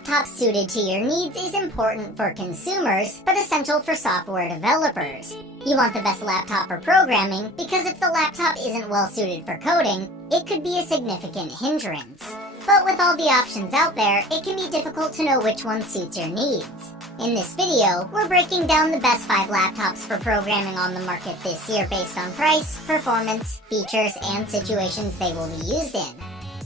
laptop suited to your needs is important for consumers, but essential for software developers. You want the best laptop for programming, because if the laptop isn't well suited for coding, it could be a significant hindrance. But with all the options out there, it can be difficult to know which one suits your needs. In this video, we're breaking down the best 5 laptops for programming on the market this year based on price, performance, features, and situations they will be used in.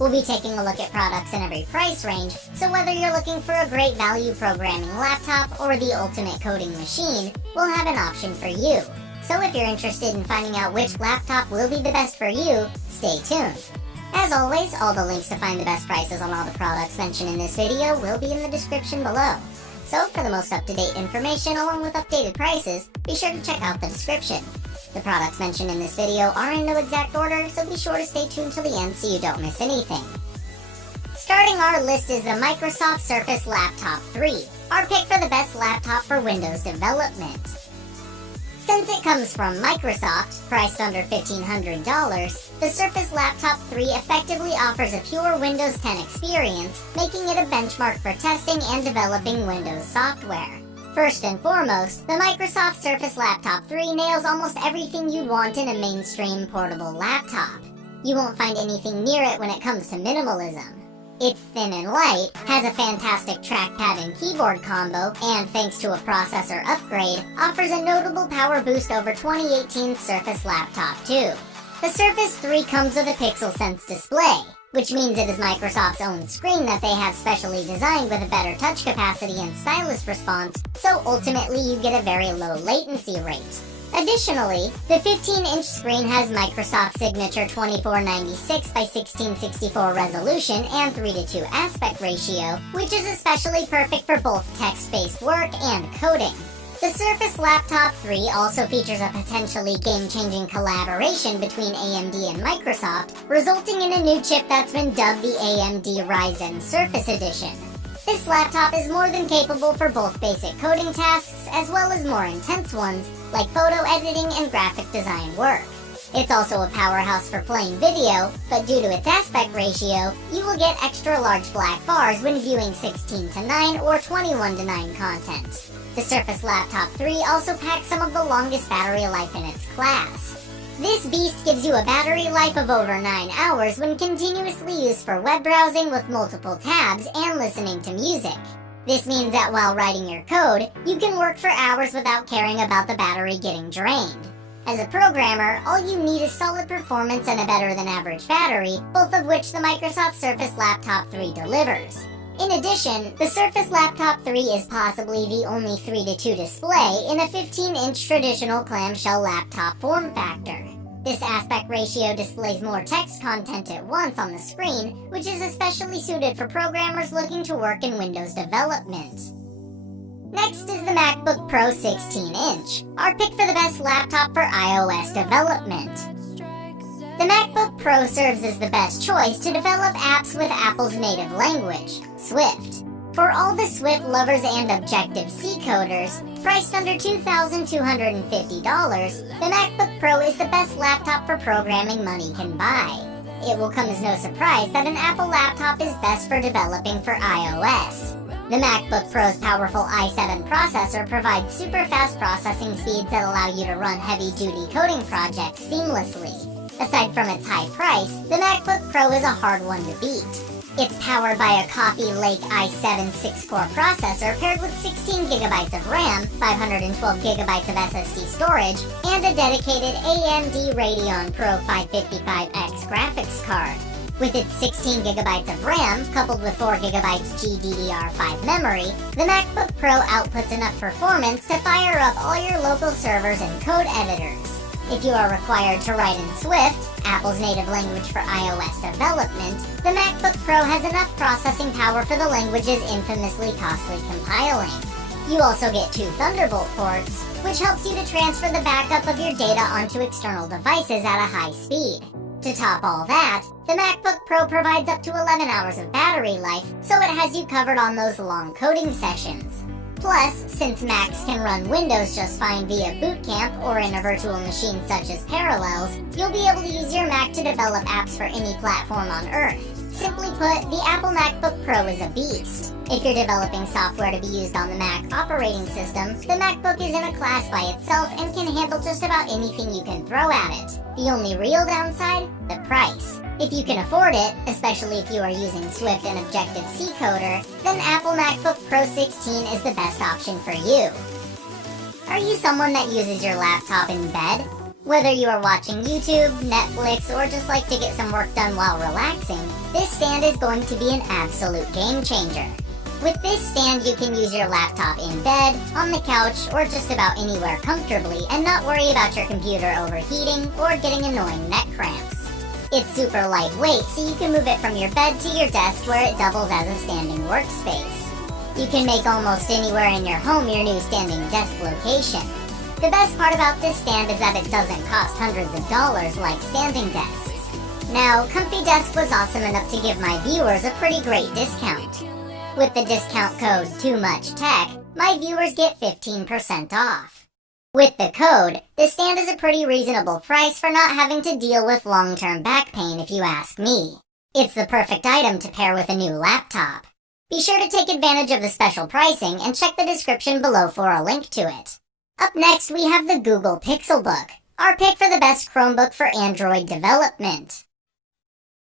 We'll be taking a look at products in every price range, so whether you're looking for a great value programming laptop or the ultimate coding machine, we'll have an option for you. So if you're interested in finding out which laptop will be the best for you, stay tuned. As always, all the links to find the best prices on all the products mentioned in this video will be in the description below. So for the most up-to-date information along with updated prices, be sure to check out the description. The products mentioned in this video are in no exact order, so be sure to stay tuned till the end so you don't miss anything. Starting our list is the Microsoft Surface Laptop 3, our pick for the best laptop for Windows development. Since it comes from Microsoft, priced under $1,500, the Surface Laptop 3 effectively offers a pure Windows 10 experience, making it a benchmark for testing and developing Windows software. First and foremost, the Microsoft Surface Laptop 3 nails almost everything you'd want in a mainstream portable laptop. You won't find anything near it when it comes to minimalism. It's thin and light, has a fantastic trackpad and keyboard combo, and thanks to a processor upgrade, offers a notable power boost over 2018's Surface Laptop 2. The Surface 3 comes with a PixelSense display, which means it is Microsoft's own screen that they have specially designed with a better touch capacity and stylus response, so ultimately you get a very low latency rate. Additionally, the 15-inch screen has Microsoft's signature 2496 by 1664 resolution and 3:2 aspect ratio, which is especially perfect for both text-based work and coding. The Surface Laptop 3 also features a potentially game-changing collaboration between AMD and Microsoft, resulting in a new chip that's been dubbed the AMD Ryzen Surface Edition. This laptop is more than capable for both basic coding tasks as well as more intense ones, like photo editing and graphic design work. It's also a powerhouse for playing video, but due to its aspect ratio, you will get extra large black bars when viewing 16:9 or 21:9 content. The Surface Laptop 3 also packs some of the longest battery life in its class. This beast gives you a battery life of over 9 hours when continuously used for web browsing with multiple tabs and listening to music. This means that while writing your code, you can work for hours without caring about the battery getting drained. As a programmer, all you need is solid performance and a better-than-average battery, both of which the Microsoft Surface Laptop 3 delivers. In addition, the Surface Laptop 3 is possibly the only 3:2 display in a 15-inch traditional clamshell laptop form factor. This aspect ratio displays more text content at once on the screen, which is especially suited for programmers looking to work in Windows development. Next is the Macbook Pro 16-inch, our pick for the best laptop for iOS development. The MacBook Pro serves as the best choice to develop apps with Apple's native language, Swift. For all the Swift lovers and Objective-C coders, priced under $2,250, the MacBook Pro is the best laptop for programming money can buy. It will come as no surprise that an Apple laptop is best for developing for iOS. The MacBook Pro's powerful i7 processor provides super fast processing speeds that allow you to run heavy-duty coding projects seamlessly. Aside from its high price, the MacBook Pro is a hard one to beat. It's powered by a Coffee Lake i7 6-core processor paired with 16GB of RAM, 512GB of SSD storage, and a dedicated AMD Radeon Pro 555X graphics card. With its 16GB of RAM, coupled with 4GB GDDR5 memory, the MacBook Pro outputs enough performance to fire up all your local servers and code editors. If you are required to write in Swift, Apple's native language for iOS development, the MacBook Pro has enough processing power for the language's infamously costly compiling. You also get 2 Thunderbolt ports, which helps you to transfer the backup of your data onto external devices at a high speed. To top all that, the MacBook Pro provides up to 11 hours of battery life, so it has you covered on those long coding sessions. Plus, since Macs can run Windows just fine via Boot Camp or in a virtual machine such as Parallels, you'll be able to use your Mac to develop apps for any platform on Earth. Simply put, the Apple MacBook Pro is a beast. If you're developing software to be used on the Mac operating system, the MacBook is in a class by itself and can handle just about anything you can throw at it. The only real downside? The price. If you can afford it, especially if you are using Swift and Objective-C Coder, then Apple MacBook Pro 16 is the best option for you. Are you someone that uses your laptop in bed? Whether you are watching YouTube, Netflix, or just like to get some work done while relaxing, this stand is going to be an absolute game changer. With this stand, you can use your laptop in bed, on the couch, or just about anywhere comfortably and not worry about your computer overheating or getting annoying neck cramps. It's super lightweight, so you can move it from your bed to your desk where it doubles as a standing workspace. You can make almost anywhere in your home your new standing desk location. The best part about this stand is that it doesn't cost hundreds of dollars like standing desks. Now, Comfy Desk was awesome enough to give my viewers a pretty great discount. With the discount code TOOMUCHTECH, my viewers get 15% off. With the code, the stand is a pretty reasonable price for not having to deal with long-term back pain if you ask me. It's the perfect item to pair with a new laptop. Be sure to take advantage of the special pricing and check the description below for a link to it. Up next, we have the Google Pixelbook, our pick for the best Chromebook for Android development.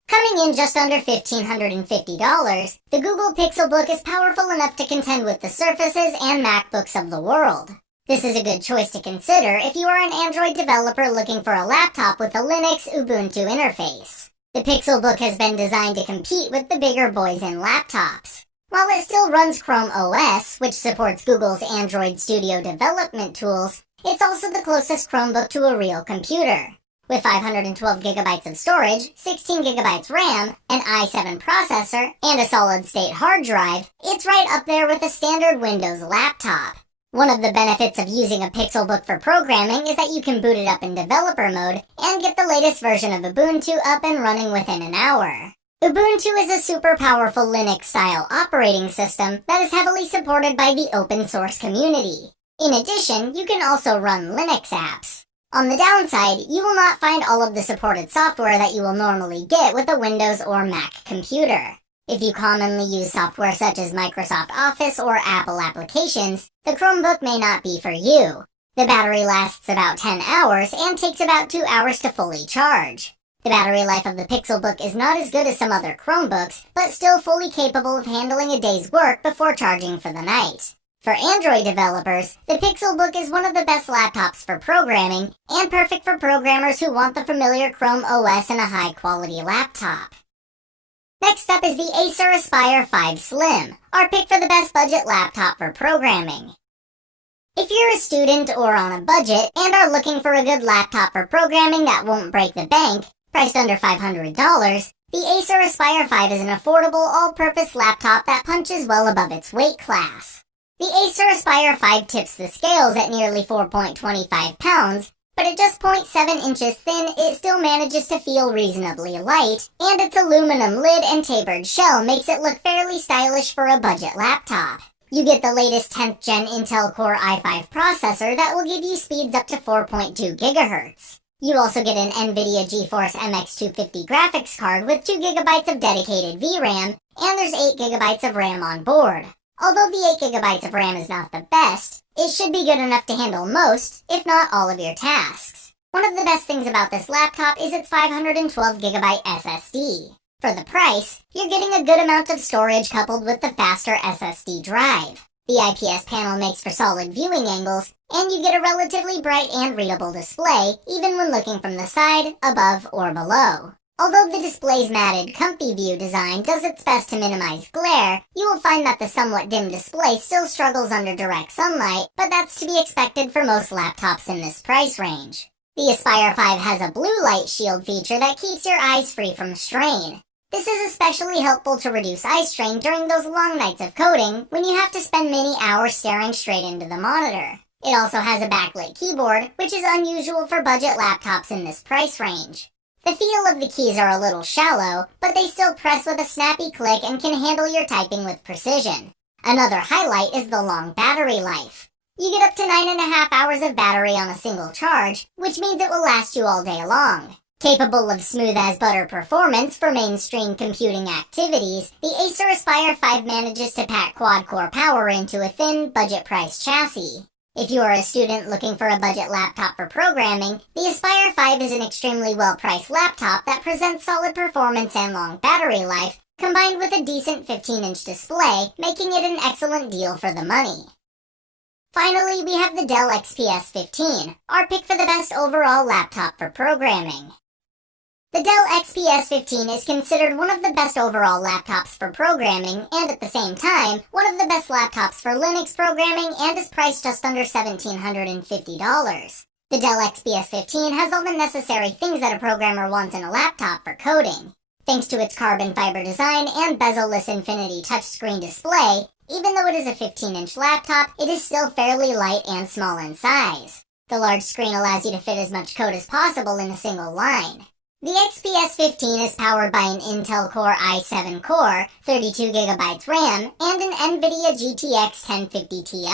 Coming in just under $1,550, the Google Pixelbook is powerful enough to contend with the Surfaces and MacBooks of the world. This is a good choice to consider if you are an Android developer looking for a laptop with a Linux Ubuntu interface. The Pixelbook has been designed to compete with the bigger boys in laptops. While it still runs Chrome OS, which supports Google's Android Studio development tools, it's also the closest Chromebook to a real computer. With 512GB of storage, 16GB RAM, an i7 processor, and a solid-state hard drive, it's right up there with a standard Windows laptop. One of the benefits of using a Pixelbook for programming is that you can boot it up in developer mode and get the latest version of Ubuntu up and running within an hour. Ubuntu is a super powerful Linux-style operating system that is heavily supported by the open source community. In addition, you can also run Linux apps. On the downside, you will not find all of the supported software that you will normally get with a Windows or Mac computer. If you commonly use software such as Microsoft Office or Apple applications, the Chromebook may not be for you. The battery lasts about 10 hours and takes about 2 hours to fully charge. The battery life of the Pixelbook is not as good as some other Chromebooks, but still fully capable of handling a day's work before charging for the night. For Android developers, the Pixelbook is one of the best laptops for programming, and perfect for programmers who want the familiar Chrome OS and a high-quality laptop. Next up is the Acer Aspire 5 Slim, our pick for the best budget laptop for programming. If you're a student or on a budget and are looking for a good laptop for programming that won't break the bank, priced under $500, the Acer Aspire 5 is an affordable all-purpose laptop that punches well above its weight class. The Acer Aspire 5 tips the scales at nearly 4.25 pounds, but at just 0.7 inches thin, it still manages to feel reasonably light, and its aluminum lid and tapered shell makes it look fairly stylish for a budget laptop. You get the latest 10th gen Intel Core i5 processor that will give you speeds up to 4.2 GHz. You also get an NVIDIA GeForce MX250 graphics card with 2GB of dedicated VRAM, and there's 8GB of RAM on board. Although the 8GB of RAM is not the best, it should be good enough to handle most, if not all of your tasks. One of the best things about this laptop is its 512GB SSD. For the price, you're getting a good amount of storage coupled with the faster SSD drive. The IPS panel makes for solid viewing angles, and you get a relatively bright and readable display, even when looking from the side, above, or below. Although the display's matted, comfy view design does its best to minimize glare, you will find that the somewhat dim display still struggles under direct sunlight, but that's to be expected for most laptops in this price range. The Aspire 5 has a blue light shield feature that keeps your eyes free from strain. This is especially helpful to reduce eye strain during those long nights of coding when you have to spend many hours staring straight into the monitor. It also has a backlit keyboard, which is unusual for budget laptops in this price range. The feel of the keys are a little shallow, but they still press with a snappy click and can handle your typing with precision. Another highlight is the long battery life. You get up to 9.5 hours of battery on a single charge, which means it will last you all day long. Capable of smooth-as-butter performance for mainstream computing activities, the Acer Aspire 5 manages to pack quad-core power into a thin, budget-priced chassis. If you are a student looking for a budget laptop for programming, the Aspire 5 is an extremely well-priced laptop that presents solid performance and long battery life, combined with a decent 15-inch display, making it an excellent deal for the money. Finally, we have the Dell XPS 15, our pick for the best overall laptop for programming. The Dell XPS 15 is considered one of the best overall laptops for programming and at the same time, one of the best laptops for Linux programming and is priced just under $1,750. The Dell XPS 15 has all the necessary things that a programmer wants in a laptop for coding. Thanks to its carbon fiber design and bezel-less infinity touchscreen display, even though it is a 15-inch laptop, it is still fairly light and small in size. The large screen allows you to fit as much code as possible in a single line. The XPS 15 is powered by an Intel Core i7 core, 32GB RAM, and an NVIDIA GTX 1050 Ti.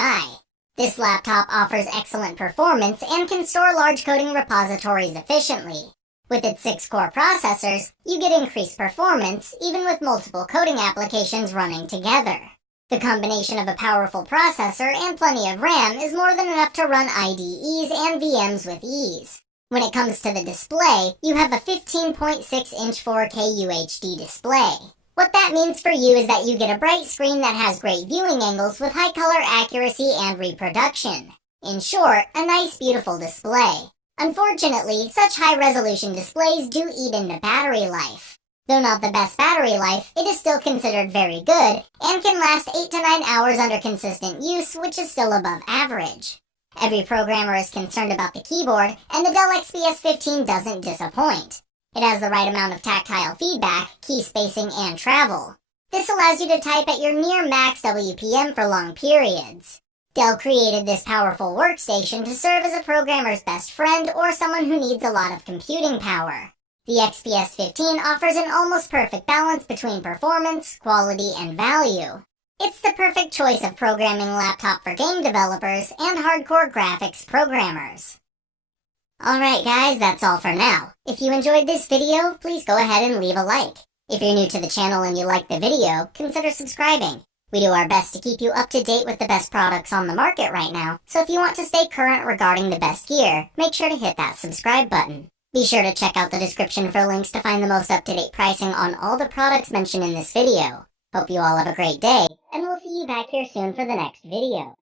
This laptop offers excellent performance and can store large coding repositories efficiently. With its 6-core processors, you get increased performance even with multiple coding applications running together. The combination of a powerful processor and plenty of RAM is more than enough to run IDEs and VMs with ease. When it comes to the display, you have a 15.6-inch 4K UHD display. What that means for you is that you get a bright screen that has great viewing angles with high color accuracy and reproduction. In short, a nice, beautiful display. Unfortunately, such high-resolution displays do eat into battery life. Though not the best battery life, it is still considered very good and can last 8 to 9 hours under consistent use, which is still above average. Every programmer is concerned about the keyboard, and the Dell XPS 15 doesn't disappoint. It has the right amount of tactile feedback, key spacing, and travel. This allows you to type at your near max WPM for long periods. Dell created this powerful workstation to serve as a programmer's best friend or someone who needs a lot of computing power. The XPS 15 offers an almost perfect balance between performance, quality, and value. It's the perfect choice of programming laptop for game developers and hardcore graphics programmers. Alright guys, that's all for now. If you enjoyed this video, please go ahead and leave a like. If you're new to the channel and you like the video, consider subscribing. We do our best to keep you up to date with the best products on the market right now, so if you want to stay current regarding the best gear, make sure to hit that subscribe button. Be sure to check out the description for links to find the most up-to-date pricing on all the products mentioned in this video. Hope you all have a great day, and we'll see you back here soon for the next video.